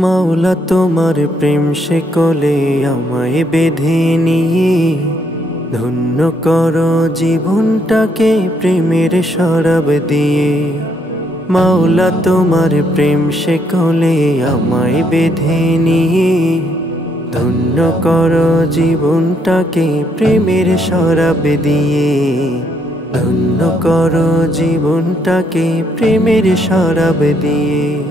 মাওলা তোমার প্রেম সে কোলে আমায় বেঁধে নিয়ে ধন্য করো জীবনটাকে প্রেমের শরাব দিয়ে। মাওলা তোমার প্রেম সে কোলে আমায় বেঁধে নিয়ে ধন্য করো জীবনটাকে প্রেমের শরাব দিয়ে। ধন্য করো জীবনটাকে প্রেমের শরাব দিয়ে।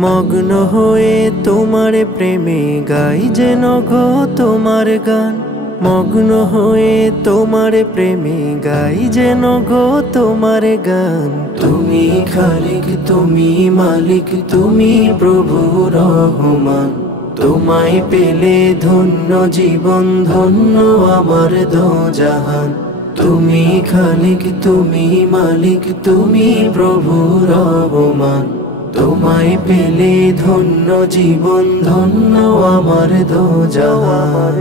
মগ্ন হয়ে তোমার প্রেমে গাই যেন গো তোমার গান। মগ্ন হয়ে তোমার প্রেমে গাই যেন গো তোমার গান। তুমি খালিক, তুমি মালিক, তুমি প্রভু রহমান। তোমায় পেলে ধন্য জীবন, ধন্য আমার দোজাহান। তুমি খালিক, তুমি মালিক, তুমি প্রভু রহমান। তোমায় পেলে ধন্য জীবন, ধন্য আমার দোজাহান।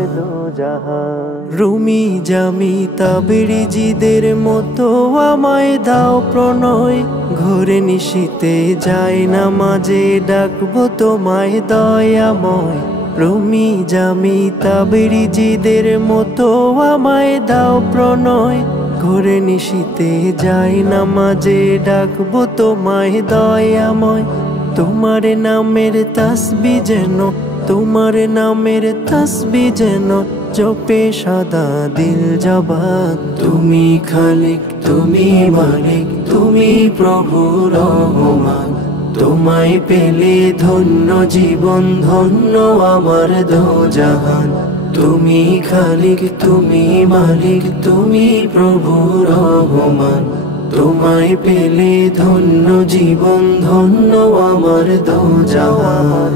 রুমি জামি তাবেরিজিদের মতো আমায় দাও প্রণয়। ঘরে নিশিতে যাই না মাঝে ডাকবো তোমায় দয়াময়। রুমি জামি তাবেরিজিদের মতো আমায় দাও প্রণয়। ঘরে নিশিতে যাই না মাঝে ডাকবো তোমায় দয়াময়। তোমার নামের তাসবি যেন, তোমার নামের তাসবি যেন জপে সদা দিল জবান। তুমি খালিক, তুমি মালিক, তুমি প্রভু রহমান। তোমায় পেলে ধন্য জীবন, ধন্য আমার দোজাহান। তুমি খালিক, তুমি মালিক, তুমি প্রভু রহমান। তোমায় পেলে ধন্য জীবন, ধন্য আমার দোজাহান।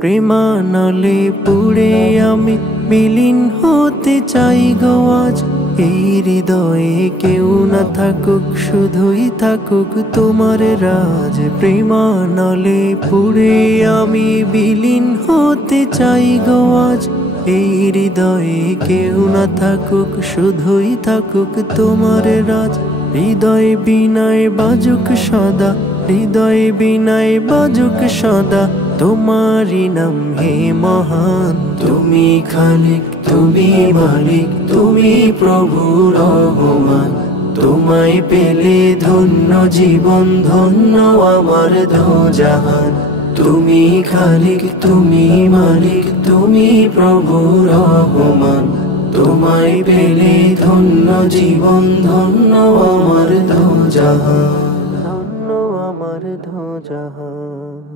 প্রেমানলে পুড়ে আমি বিলীন হতে চাই গো আজ। এই হৃদয়ে কেউ না থাকুক, শুধুই থাকুক তোমার রাজ। প্রেমানলে পুড়ে আমি বিলীন হতে চাই গো আজ। এই হৃদয়ে কেউ না থাকুক, শুধুই থাকুক তোমার রাজ। হৃদয় বিনায় বাজুক সদা, হৃদয় বিনায় বাজুক সদা তোমারি নাম হে মহান। তুমি খালিক, তুমি মালিক, তুমি প্রভু রহমান। তোমায় পেলে ধন্য জীবন, ধন্য আমার দোজাহান। তুমি খালিক, তুমি মালিক, তুমি প্রভু রহমান। তোমায় পেলে ধন্য জীবন, ধন্য আমার দোজাহান। ধন্য আমার দোজাহান।